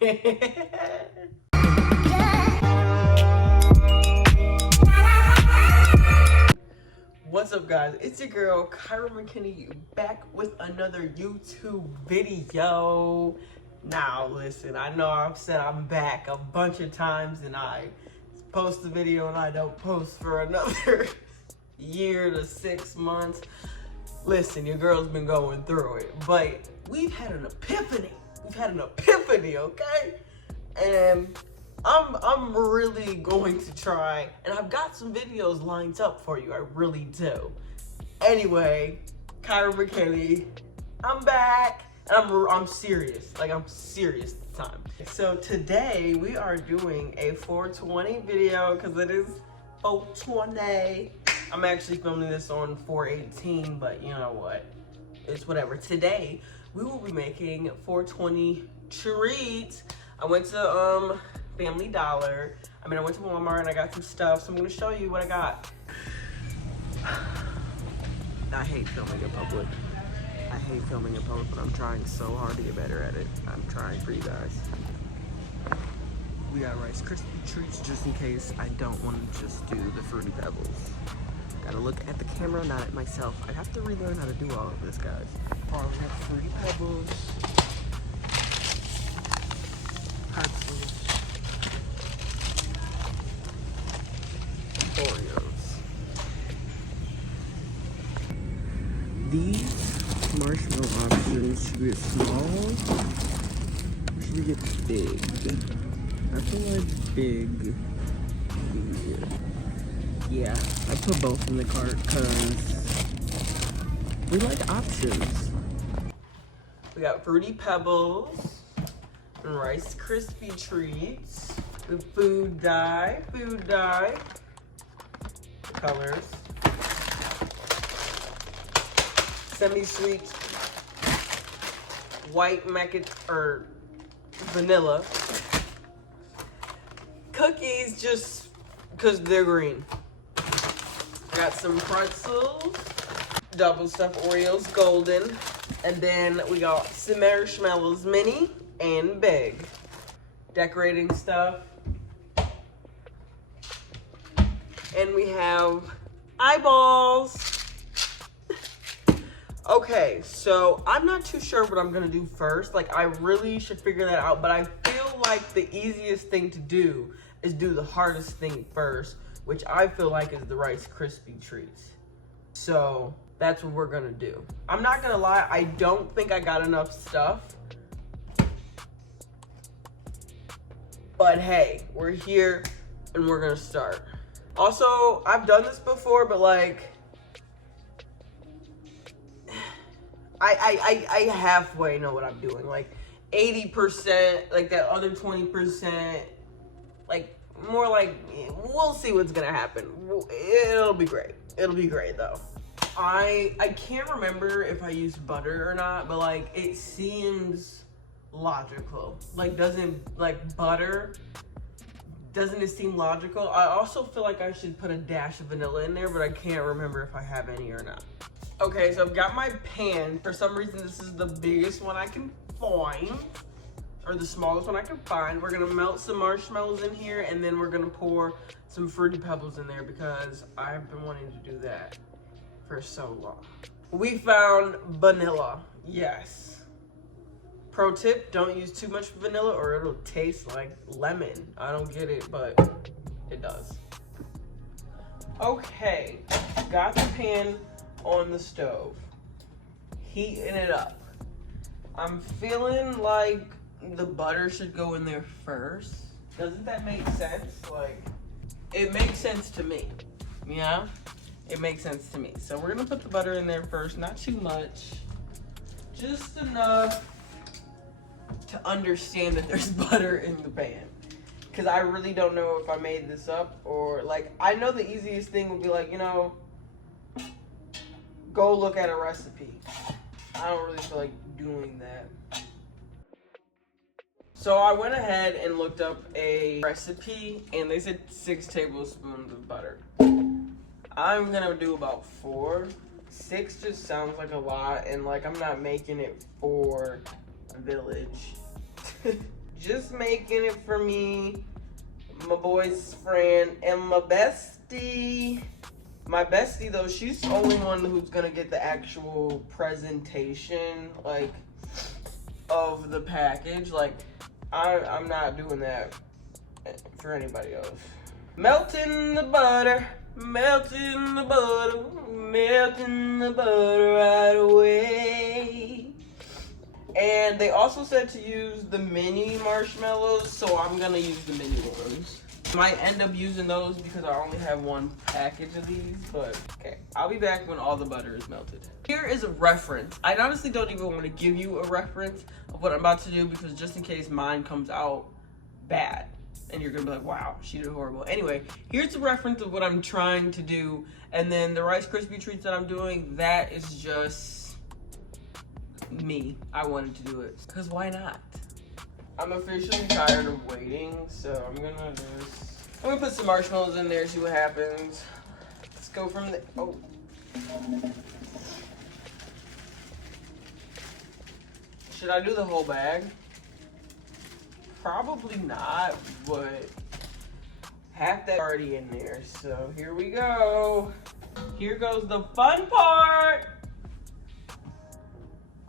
What's up, guys? It's your girl Kyra McKinney back with another YouTube video. Now listen, I know I've said I'm back a bunch of times and I post a video and I don't post for another year to 6 months. Listen, your girl's been going through it, but we've had an epiphany. Okay? And I'm really going to try, and I've got some videos lined up for you. I really do. Anyway, Kyra McKinney, I'm back, and I'm serious. Like, I'm serious this time. So today we are doing a 420 video because it is 420. I'm actually filming this on 418, but you know what? It's whatever. Today we will be making 420 treats. I went to Family Dollar. I went to Walmart and I got some stuff, so I'm gonna show you what I got. I hate filming in public. But I'm trying so hard to get better at it. I'm trying for you guys. We got Rice Krispie treats just in case I don't want to just do the Fruity Pebbles. Gotta look at the camera, not at myself. I have to relearn how to do all of this, guys. Alright, we have Fruity Pebbles. Pretzels. Oreos. These marshmallow options should be small, or should we get big? I feel like big. Yeah, I put both in the cart because we like options. We got Fruity Pebbles and Rice Krispie treats. The food dye. The colors. Semi-sweet white or vanilla. Cookies just because they're green. Got some pretzels, double stuffed Oreos, golden, and then we got some marshmallows, mini and big. Decorating stuff. And we have eyeballs. Okay, so I'm not too sure what I'm gonna do first. Like, I really should figure that out, but I feel like the easiest thing to do is do the hardest thing first, which I feel like is the Rice Krispie treats. So that's what we're gonna do. I'm not gonna lie, I don't think I got enough stuff. But hey, we're here and we're gonna start. Also, I've done this before, but like, I halfway know what I'm doing. Like 80%, like that other 20%, like more like, we'll see what's gonna happen. It'll be great. It'll be great though. I can't remember if I used butter or not, but like it seems logical. Like butter, doesn't it seem logical? I also feel like I should put a dash of vanilla in there, but I can't remember if I have any or not. Okay, so I've got my pan. For some reason, this is the biggest one I can find, or the smallest one I can find. We're gonna melt some marshmallows in here, and then we're gonna pour some Fruity Pebbles in there because I've been wanting to do that for so long. We found vanilla, yes. Pro tip, don't use too much vanilla or it'll taste like lemon. I don't get it, but it does. Okay, got the pan on the stove, heating it up. I'm feeling like the butter should go in there first. Doesn't that make sense? Like, it makes sense to me. Yeah, it makes sense to me. So we're gonna put the butter in there first, not too much, just enough to understand that there's butter in the pan. Because I really don't know if I made this up or like, I know the easiest thing would be like, you know, go look at a recipe. I don't really feel like doing that. So I went ahead and looked up a recipe and they said 6 tablespoons of butter. I'm gonna do about 4. 6 just sounds like a lot, and like I'm not making it for a village. Just making it for me, my boy's friend, and my bestie. My bestie, though, she's the only one who's gonna get the actual presentation, like, of the package. Like, I'm not doing that for anybody else. Melting the butter, melting the butter, melting the butter right away. And they also said to use the mini marshmallows, so I'm gonna use the mini ones. Might end up using those because I only have one package of these, but okay. I'll be back when all the butter is melted. Here is a reference. I honestly don't even want to give you a reference of what I'm about to do because just in case mine comes out bad and you're gonna be like, wow, she did horrible. Anyway, here's a reference of what I'm trying to do, and then the Rice Krispie treats that I'm doing, that is just me. I wanted to do it because why not? I'm officially tired of waiting, so I'm gonna put some marshmallows in there, see what happens. Let's go from the, oh. Should I do the whole bag? Probably not, but half that already in there, so here we go. Here goes the fun part.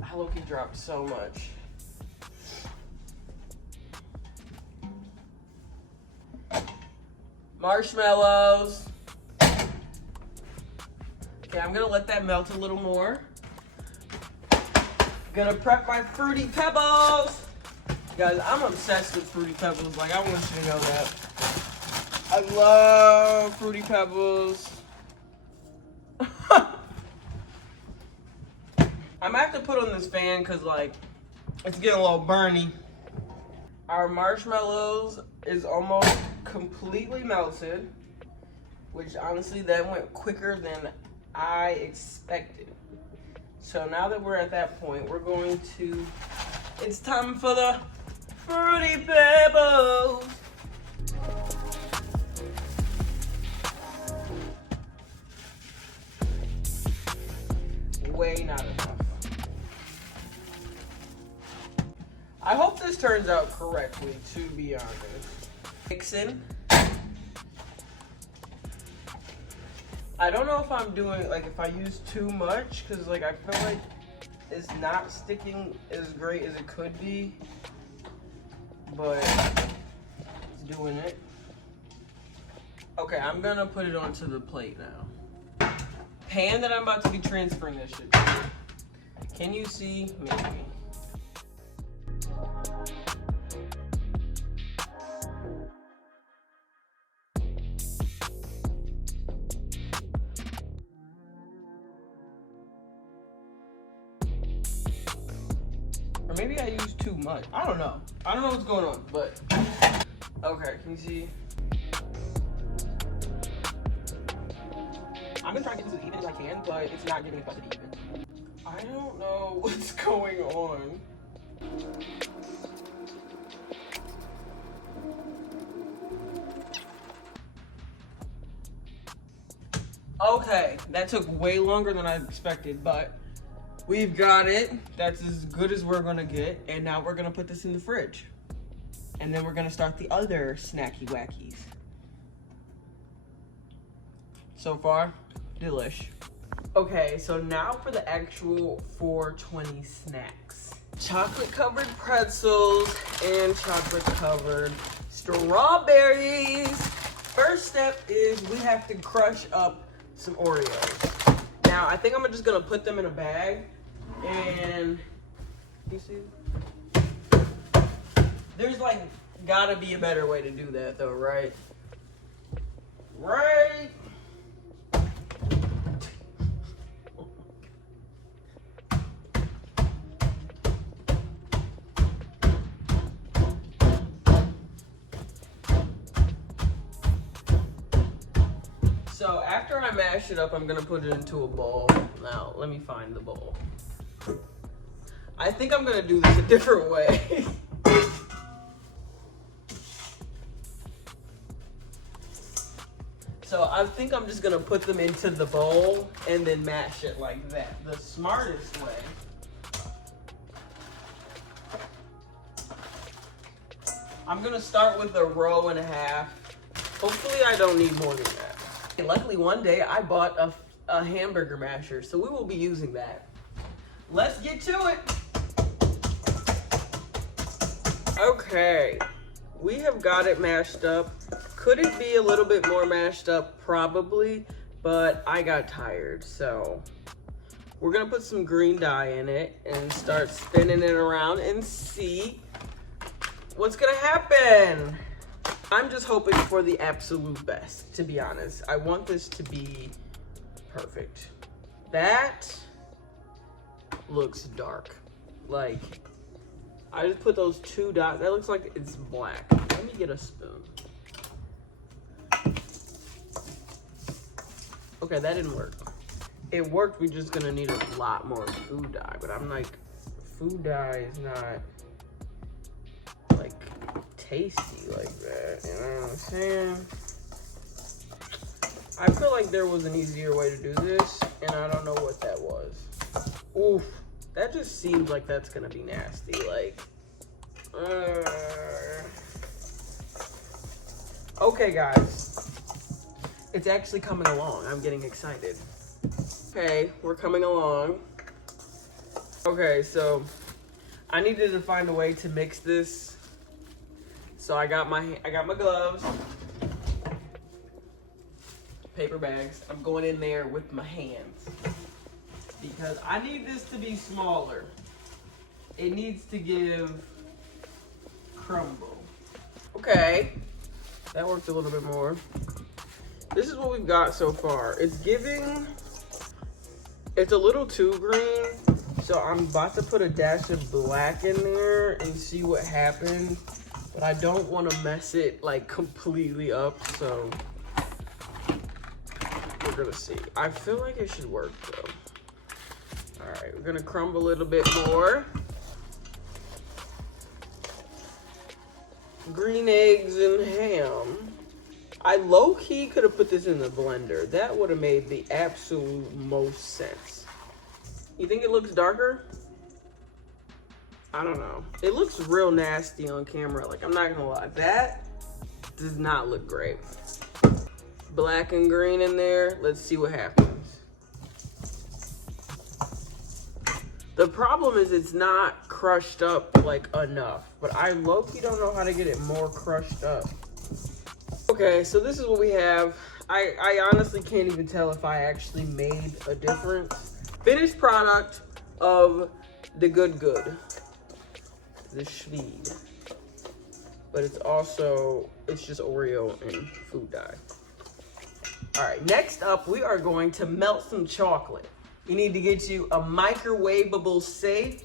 I low-key dropped so much. Marshmallows. Okay, I'm gonna let that melt a little more. Gonna prep my Fruity Pebbles. Guys, I'm obsessed with Fruity Pebbles. Like, I want you to know that. I love Fruity Pebbles. I'm gonna have to put on this fan because, like, it's getting a little burny. Our marshmallows is almost completely melted, which honestly, that went quicker than I expected. So now that we're at that point, we're going to, it's time for the Fruity Pebbles. Way not enough. I hope this turns out correctly, to be honest. Mixing. I don't know if I'm doing, like, if I use too much, because, like, I feel like it's not sticking as great as it could be, but it's doing it. Okay, I'm gonna put it onto the plate now. Pan that I'm about to be transferring this shit to. Can you see? Maybe. Or maybe I used too much. I don't know. I don't know what's going on, but okay, can you see? I've been trying to get this as even as I can, but it's not getting it busted even. I don't know what's going on. Okay, that took way longer than I expected, but we've got it. That's as good as we're gonna get. And now we're gonna put this in the fridge. And then we're gonna start the other snacky wackies. So far, delish. Okay, so now for the actual 420 snacks. Chocolate covered pretzels and chocolate covered strawberries. First step is we have to crush up some Oreos. Now, I think I'm just gonna put them in a bag and, you see? There's like, gotta be a better way to do that though, right? Right? So after I mash it up, I'm gonna put it into a bowl. Now, let me find the bowl. I think I'm gonna do this a different way. So I think I'm just gonna put them into the bowl and then mash it like that. The smartest way I'm gonna start with a row and a half. Hopefully I don't need more than that. And luckily one day I bought a hamburger masher, so we will be using that. Let's get to it. Okay, we have got it mashed up. Could it be a little bit more mashed up? Probably, but I got tired, so we're gonna put some green dye in it and start spinning it around and see what's gonna happen. I'm just hoping for the absolute best, to be honest. I want this to be perfect. That looks dark. Like, I just put those 2 dots. That looks like it's black. Let me get a spoon. Okay, that didn't work. It worked, we're just gonna need a lot more food dye. But I'm like, food dye is not like tasty like that, you know what I'm saying? I feel like there was an easier way to do this, and I don't know what that was. Oof, that just seems like that's gonna be nasty, like, okay guys, it's actually coming along. I'm getting excited. Okay, we're coming along. Okay, so I needed to find a way to mix this. So I got my gloves, paper bags. I'm going in there with my hands because I need this to be smaller. It needs to give crumble. Okay, that worked a little bit more. This is what we've got so far. It's a little too green, so I'm about to put a dash of black in there and see what happens. But I don't want to mess it like completely up, so we're gonna see. I feel like it should work though. All right, we're gonna crumble a little bit more. Green eggs and ham. I low-key could have put this in the blender. That would have made the absolute most sense. You think it looks darker? I don't know. It looks real nasty on camera. Like, I'm not gonna lie. That does not look great. Black and green in there. Let's see what happens. The problem is it's not crushed up like enough. But I low-key don't know how to get it more crushed up. Okay, so this is what we have. I honestly can't even tell if I actually made a difference. Finished product of the good. The Schweed. But it's just Oreo and food dye. All right, next up, we are going to melt some chocolate. You need to get you a microwavable safe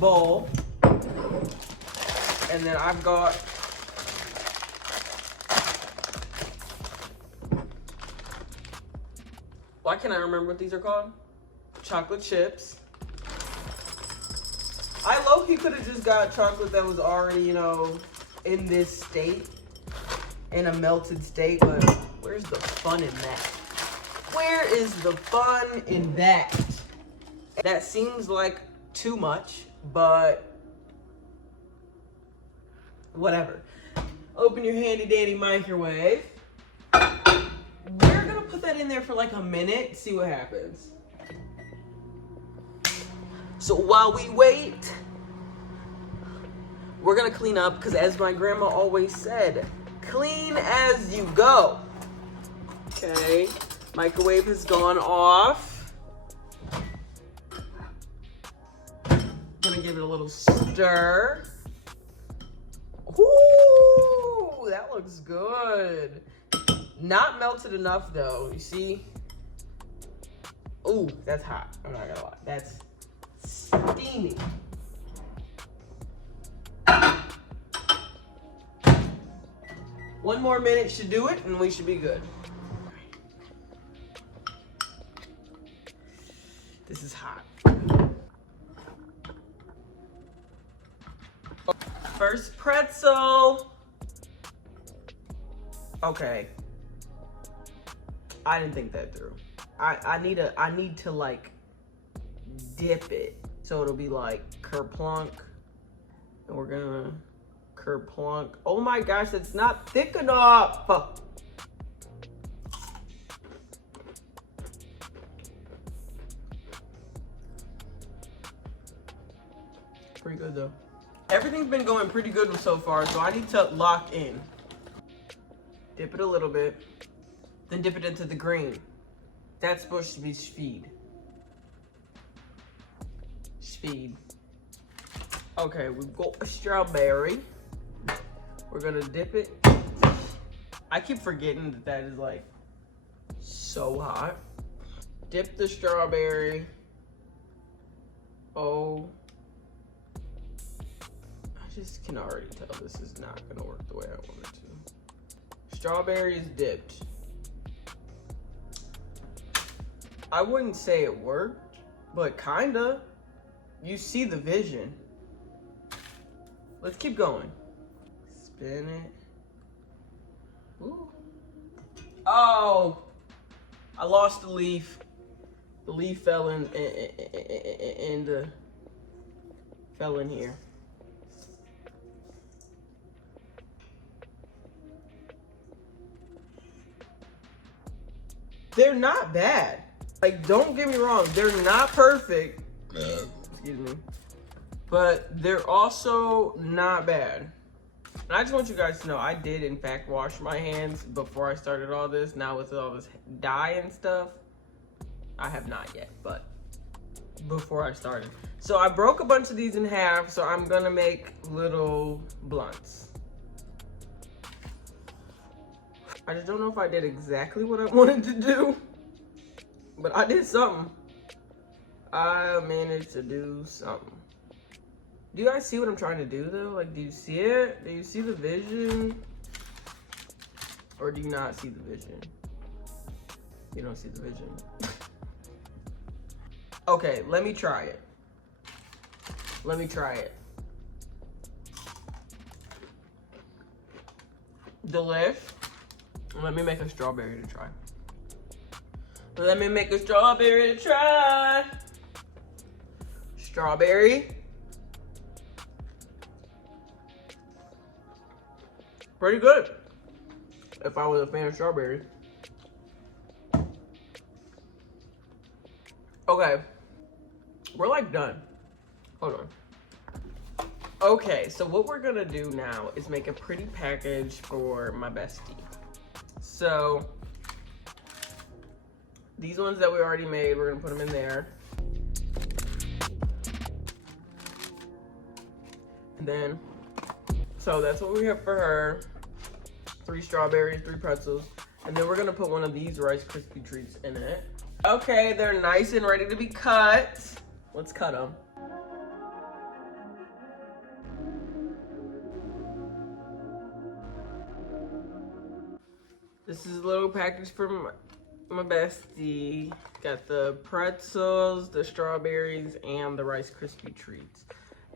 bowl. And then I've got why can't I remember what these are called? Chocolate chips. I low-key could have just got chocolate that was already, you know, in this state, in a melted state, but where's the fun in that? Where is the fun in that? That seems like too much, but whatever. Open your handy-dandy microwave. We're gonna put that in there for like a minute, see what happens. So while we wait, we're gonna clean up, because as my grandma always said, clean as you go. Okay, microwave has gone off. Gonna give it a little stir. Ooh, that looks good. Not melted enough though, you see? Ooh, that's hot, I'm not gonna lie, that's steamy. One more minute should do it and we should be good. This is hot. First pretzel. Okay. I didn't think that through. I need to like dip it so it'll be like kerplunk, and we're gonna Kerplunk. Oh my gosh, that's not thick enough. Pretty good though. Everything's been going pretty good so far, so I need to lock in. Dip it a little bit, then dip it into the green. That's supposed to be speed. Speed. Okay, we've got a strawberry. We're gonna dip it. I keep forgetting that that is like so hot. Dip the strawberry. Oh. I just can already tell this is not gonna work the way I want it to. Strawberry is dipped. I wouldn't say it worked, but kinda. You see the vision. Let's keep going. Spin it. Ooh. Oh! I lost the leaf. The leaf fell in fell in here. They're not bad. Like, don't get me wrong, they're not perfect. Excuse me. But they're also not bad. And I just want you guys to know, I did in fact wash my hands before I started all this. Now with all this dye and stuff, I have not yet, but before I started. So I broke a bunch of these in half, so I'm gonna make little blunts. I just don't know if I did exactly what I wanted to do, but I did something. I managed to do something. Do you guys see what I'm trying to do though? Like, do you see it? Do you see the vision? Or do you not see the vision? You don't see the vision. Okay, let me try it. Let me try it. Delish. Let me make a strawberry to try. Let me make a strawberry to try. Strawberry. Pretty good. If I was a fan of strawberries. Okay. We're like done. Hold on. Okay, so what we're gonna do now is make a pretty package for my bestie. So, these ones that we already made, we're gonna put them in there. And then, so that's what we have for her. 3 strawberries, 3 pretzels. And then we're gonna put one of these Rice Krispie treats in it. Okay, they're nice and ready to be cut. Let's cut them. This is a little package for my bestie. Got the pretzels, the strawberries, and the Rice Krispie treats.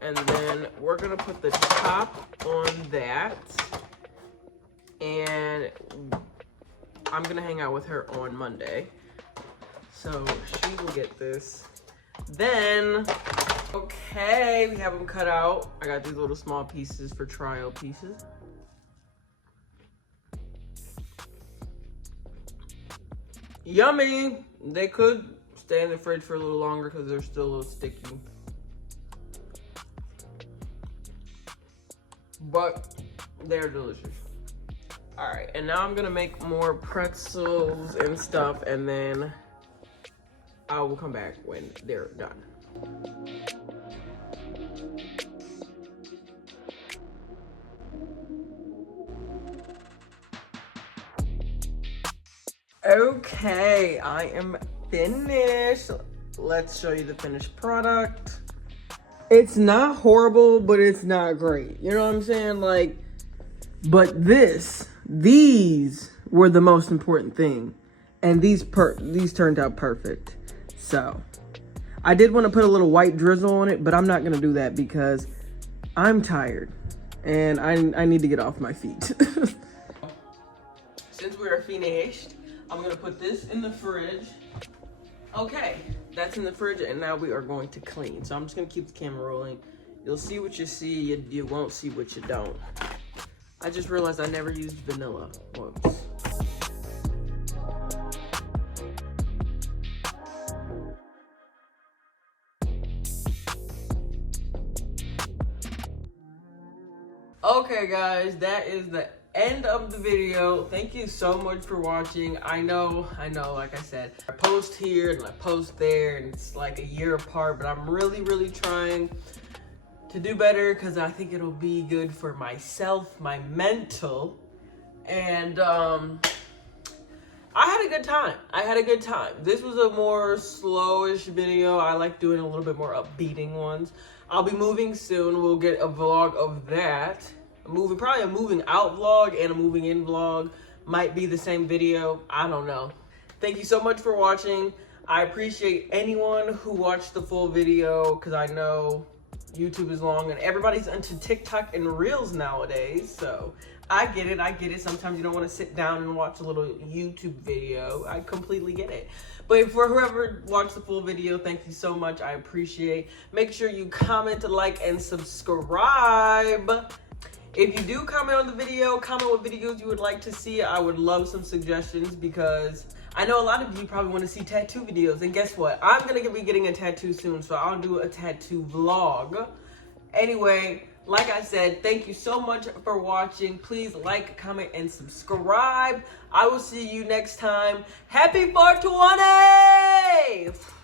And then we're gonna put the top on that. And I'm gonna hang out with her on Monday. So she will get this. Then, okay, we have them cut out. I got these little small pieces for trial pieces. Yummy! They could stay in the fridge for a little longer because they're still a little sticky. But they're delicious. All right, and now I'm gonna make more pretzels and stuff, and then I will come back when they're done. Okay, I am finished. Let's show you the finished product. It's not horrible, but it's not great. You know what I'm saying? Like, but these were the most important thing. And these turned out perfect. So, I did want to put a little white drizzle on it, but I'm not going to do that because I'm tired. And I need to get off my feet. Since we are finished, I'm going to put this in the fridge. Okay, that's in the fridge, and now we are going to clean. So I'm just going to keep the camera rolling. You'll see what you see, you won't see what you don't. I just realized I never used vanilla. Whoops. Okay guys, that is the end of the video. Thank you so much for watching. I know, like I said, I post here and I post there and it's like a year apart, but I'm really trying to do better because I think it'll be good for myself, my mental, and I had a good time. This was a more slowish video. I like doing a little bit more upbeating ones. I'll be moving soon. We'll get a vlog of that. Probably a moving out vlog and a moving in vlog. Might be the same video. I don't know. Thank you so much for watching. I appreciate anyone who watched the full video because I know YouTube is long and everybody's into TikTok and Reels nowadays. So I get it. Sometimes you don't want to sit down and watch a little YouTube video. I completely get it. But for whoever watched the full video, thank you so much. I appreciate. Make sure you comment, like, and subscribe. If you do comment on the video, comment what videos you would like to see. I would love some suggestions because I know a lot of you probably want to see tattoo videos. And guess what? I'm going to be getting a tattoo soon, so I'll do a tattoo vlog. Anyway, like I said, thank you so much for watching. Please like, comment, and subscribe. I will see you next time. Happy 420!